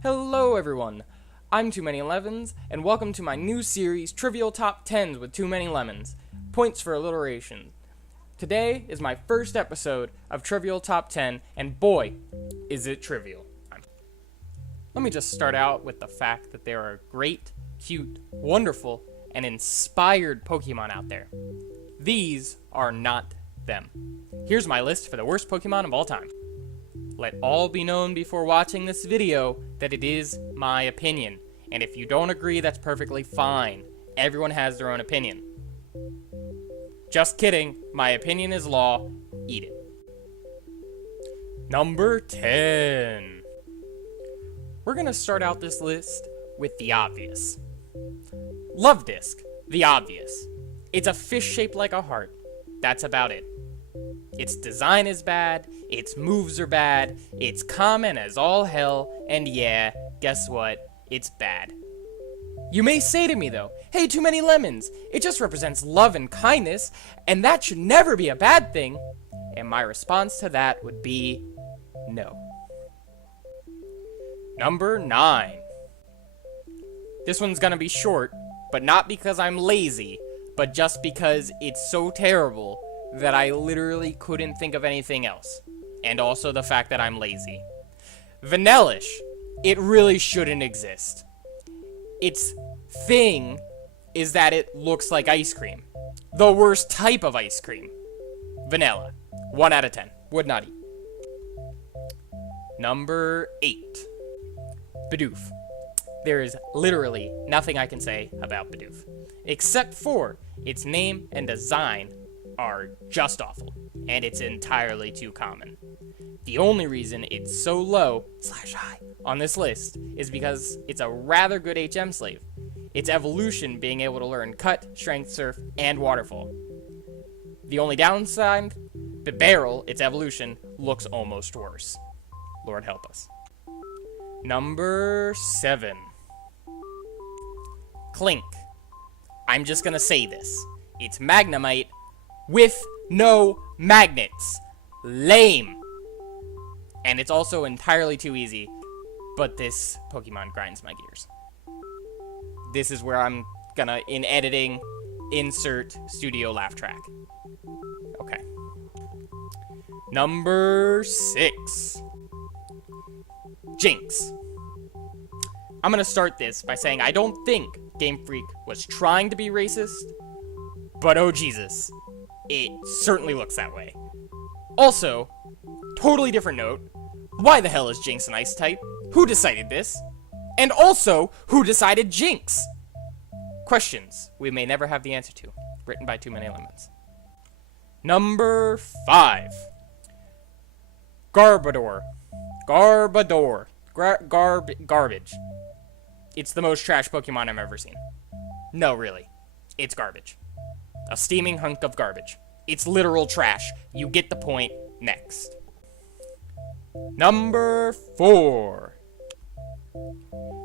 Hello everyone, I'm Too Many Lemons, and welcome to my new series, Trivial Top 10s with Too Many Lemons, Points for Alliteration. Today is my first episode of Trivial Top 10, and boy, is it trivial. Let me just start out with the fact that there are great, cute, wonderful, and inspired Pokemon out there. These are not them. Here's my list for the worst Pokemon of all time. Let all be known before watching this video that it is my opinion, and if you don't agree, that's perfectly fine. Everyone has their own opinion. Just kidding, my opinion is law. Eat it. Number 10. We're gonna start out this list with the obvious. Luvdisc, the obvious. It's a fish shaped like a heart. That's about it. Its design is bad, its moves are bad, it's common as all hell, and yeah, guess what? It's bad. You may say to me though, hey, Too Many Lemons, it just represents love and kindness, and that should never be a bad thing. And my response to that would be no. Number 9. This one's gonna be short, but not because I'm lazy, but just because it's so terrible that I literally couldn't think of anything else. And also the fact that I'm lazy. Vanillish. It really shouldn't exist. Its thing is that it looks like ice cream. The worst type of ice cream. Vanilla. 1 out of 10. Would not eat. Number 8. Bidoof. There is literally nothing I can say about Bidoof, except for its name and design are just awful, and it's entirely too common. The only reason it's so low / high on this list is because it's a rather good HM slave. Its evolution being able to learn Cut, Strength, Surf, and Waterfall. The only downside, Bibarel, its evolution, looks almost worse. Lord help us. Number 7. Clink. I'm just gonna say this. It's Magnemite with no magnets. Lame. And it's also entirely too easy, but this Pokemon grinds my gears. This is where I'm gonna, in editing, insert studio laugh track. Okay. Number 6. Jynx. I'm gonna start this by saying I don't think Game Freak was trying to be racist, but oh Jesus, it certainly looks that way. Also, totally different note, why the hell is Jynx an ice type? Who decided this? And also, who decided Jynx? Questions we may never have the answer to. Written by Too Many Lemons. Number 5. Garbodor. Garbage. It's the most trash Pokemon I've ever seen. No, really. It's garbage. A steaming hunk of garbage. It's literal trash. You get the point. Next. Number 4.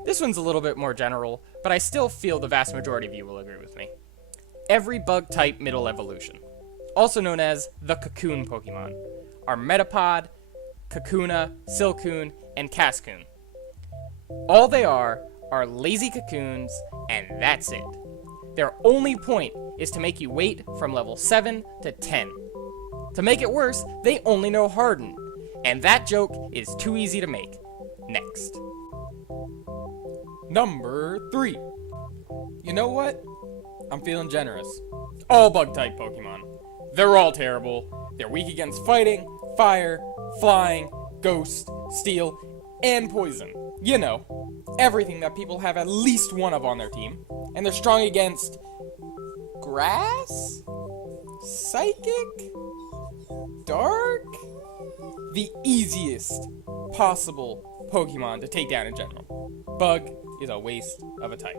This one's a little bit more general, but I still feel the vast majority of you will agree with me. Every bug type middle evolution, also known as the Cocoon Pokemon, are Metapod, Kakuna, Silcoon, and Cascoon. All they are lazy cocoons, and that's it. Their only point is to make you wait from level 7 to 10. To make it worse, they only know Harden, and that joke is too easy to make. Next. Number 3. You know what? I'm feeling generous. All bug-type Pokemon. They're all terrible. They're weak against fighting, fire, flying, ghost, steel, and poison. You know, everything that people have at least one of on their team. And they're strong against grass? Psychic? Dark? The easiest possible Pokemon to take down in general. Bug is a waste of a type.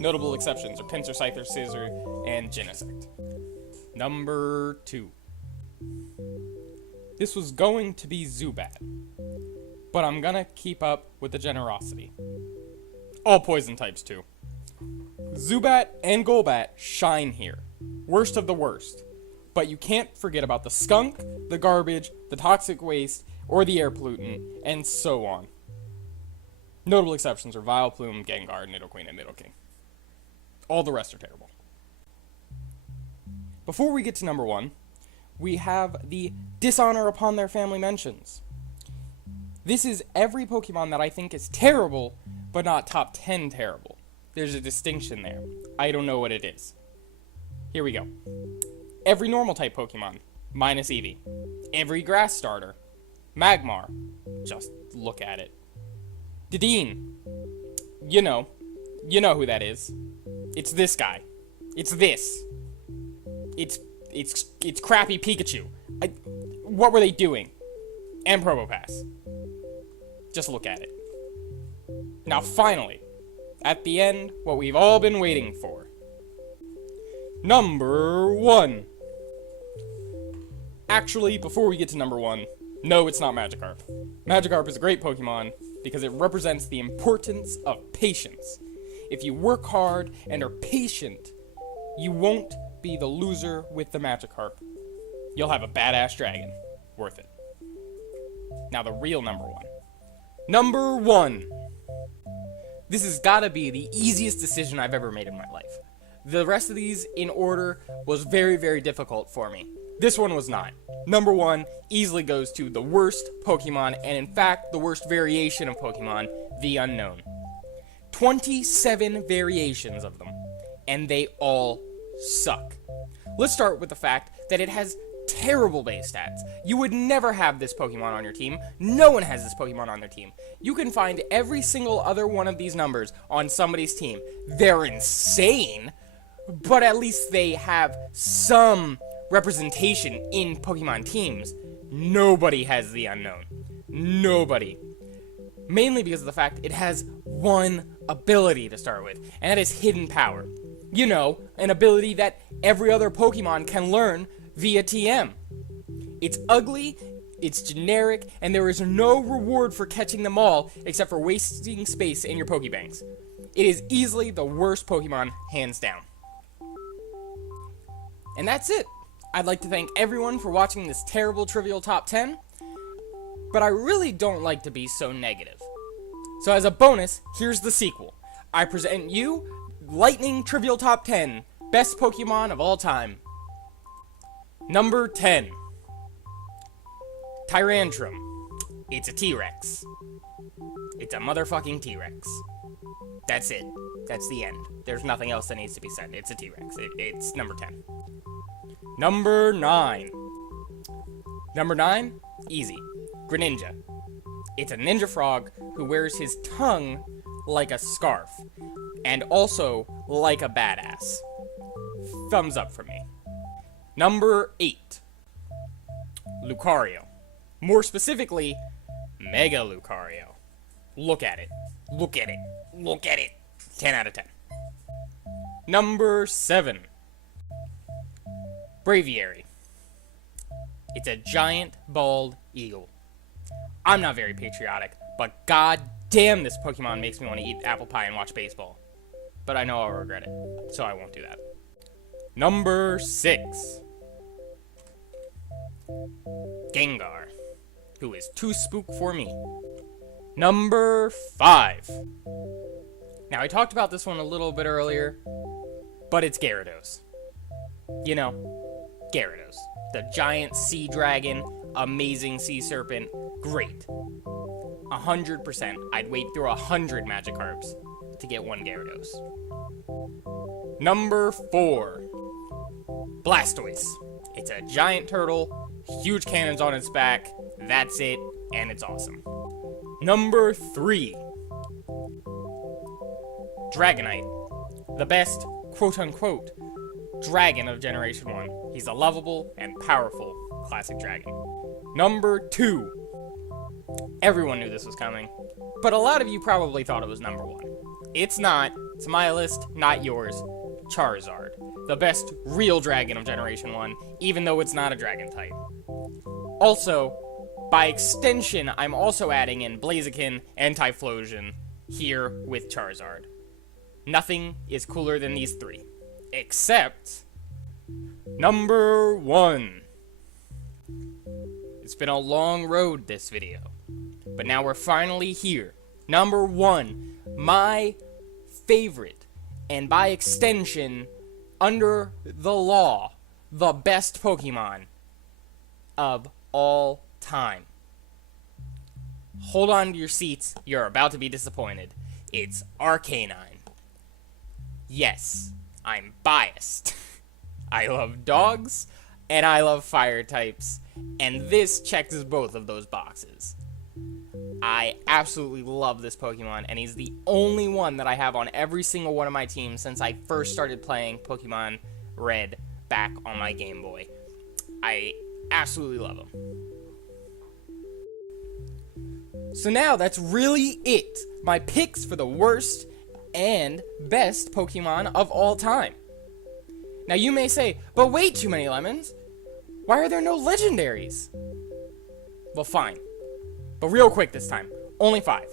Notable exceptions are Pinsir, Scyther, Scizor, and Genesect. Number 2. This was going to be Zubat, but I'm gonna keep up with the generosity. All poison types too. Zubat and Golbat shine here. Worst of the worst. But you can't forget about the skunk, the garbage, the toxic waste, or the air pollutant, and so on. Notable exceptions are Vileplume, Gengar, Nidoqueen, and Nidoking. All the rest are terrible. Before we get to number 1, we have the dishonor upon their family mentions. This is every Pokemon that I think is terrible, but not top 10 terrible. There's a distinction there. I don't know what it is. Here we go. Every normal type Pokemon, minus Eevee. Every grass starter. Magmar. Just look at it. Dedenne. You know who that is. It's this guy. It's this. It's crappy Pikachu. What were they doing? And Probopass. Just look at it. Now finally, at the end, what we've all been waiting for. Number 1. Actually, before we get to number 1, no, it's not Magikarp. Magikarp is a great Pokemon because it represents the importance of patience. If you work hard and are patient, you won't be the loser with the Magikarp. You'll have a badass dragon. Worth it. Now the real number 1. Number 1. This has gotta be the easiest decision I've ever made in my life. The rest of these in order was very, very difficult for me. This one was not. Number 1 easily goes to the worst Pokemon, and in fact, the worst variation of Pokemon, the Unknown. 27 variations of them, and they all suck. Let's start with the fact that it has terrible base stats. You would never have this Pokemon on your team. No one has this Pokemon on their team. You can find every single other one of these numbers on somebody's team. They're insane, but at least they have some representation in Pokemon teams. Nobody has the Unknown. Nobody. Mainly because of the fact it has one ability to start with, and that is Hidden Power. You know, an ability that every other Pokemon can learn via TM. It's ugly, it's generic, and there is no reward for catching them all except for wasting space in your Pokebanks. It is easily the worst Pokemon, hands down. And that's it. I'd like to thank everyone for watching this terrible Trivial Top 10, but I really don't like to be so negative. So as a bonus, here's the sequel. I present you Lightning Trivial Top 10, Best Pokemon of All Time. Number 10. Tyrantrum. It's a T-Rex. It's a motherfucking T-Rex. That's it. That's the end. There's nothing else that needs to be said. It's a T-Rex. It's number 10. Number 9. Number 9? Easy. Greninja. It's a ninja frog who wears his tongue like a scarf. And also like a badass. Thumbs up for me. Number 8. Lucario. More specifically, Mega Lucario. Look at it. Look at it. Look at it. 10 out of 10. Number 7. Braviary. It's a giant bald eagle. I'm not very patriotic, but god damn this Pokemon makes me want to eat apple pie and watch baseball. But I know I'll regret it, so I won't do that. Number 6. Gengar, who is too spook for me. Number 5. Now, I talked about this one a little bit earlier, but it's Gyarados. You know, Gyarados. The giant sea dragon, amazing sea serpent, great. 100%. I'd wait through 100 Magikarps to get one Gyarados. Number 4. Blastoise. It's a giant turtle, huge cannons on its back, that's it, and it's awesome. Number 3. Dragonite. The best, quote-unquote, dragon of Generation 1. He's a lovable and powerful classic dragon. Number 2. Everyone knew this was coming, but a lot of you probably thought it was number 1. It's not. It's my list, not yours. Charizard. The best real dragon of Generation 1, even though it's not a dragon type. Also, by extension, I'm also adding in Blaziken and Typhlosion here with Charizard. Nothing is cooler than these 3. Except... Number 1. It's been a long road, this video. But now we're finally here. Number 1, my favorite, and by extension, under the law, the best Pokemon of all time. Hold on to your seats, you're about to be disappointed. It's Arcanine. Yes, I'm biased. I love dogs, and I love fire types, and this checks both of those boxes. I absolutely love this Pokemon, and he's the only one that I have on every single one of my teams since I first started playing Pokemon Red back on my Game Boy. I absolutely love him. So now that's really it. My picks for the worst and best Pokemon of all time. Now you may say, but wait, Too Many Lemons, why are there no legendaries? Well, fine. But real quick this time, only 5.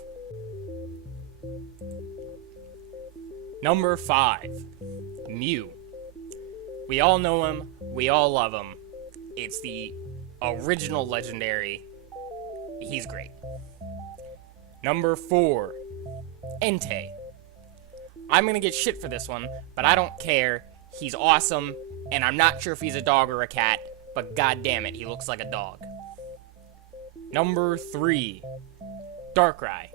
Number 5, Mew. We all know him, we all love him. It's the original legendary. He's great. Number 4, Entei. I'm gonna get shit for this one, but I don't care. He's awesome, and I'm not sure if he's a dog or a cat, but god damn it, he looks like a dog. Number 3, Darkrai.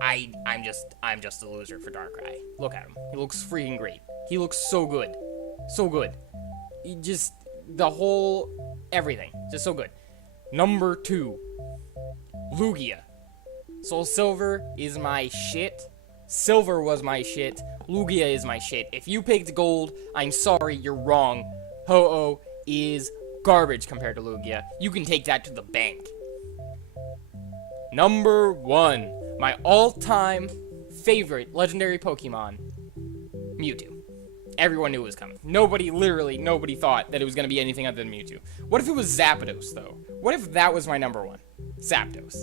I'm just a loser for Darkrai. Look at him. He looks freaking great. He looks so good. So good. He just, the whole, everything. Just so good. Number 2, Lugia. Soul Silver is my shit. Silver was my shit. Lugia is my shit. If you picked Gold, I'm sorry, you're wrong. Ho-Oh is garbage compared to Lugia. You can take that to the bank. Number 1, my all-time favorite legendary Pokemon, Mewtwo. Everyone knew it was coming. Literally nobody thought that it was going to be anything other than Mewtwo. What if it was Zapdos, though? What if that was my number 1? Zapdos.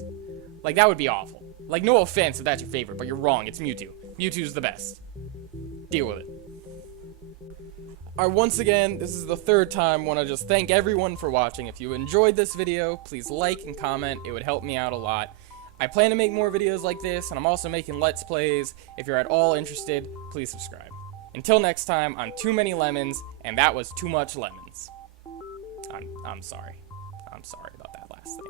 Like, that would be awful. Like, no offense if that's your favorite, but you're wrong. It's Mewtwo. Mewtwo's the best. Deal with it. Alright, once again, this is the 3rd time. I want to just thank everyone for watching. If you enjoyed this video, please like and comment. It would help me out a lot. I plan to make more videos like this, and I'm also making Let's Plays. If you're at all interested, please subscribe. Until next time, I'm Too Many Lemons, and that was too much lemons. I'm sorry. I'm sorry about that last thing.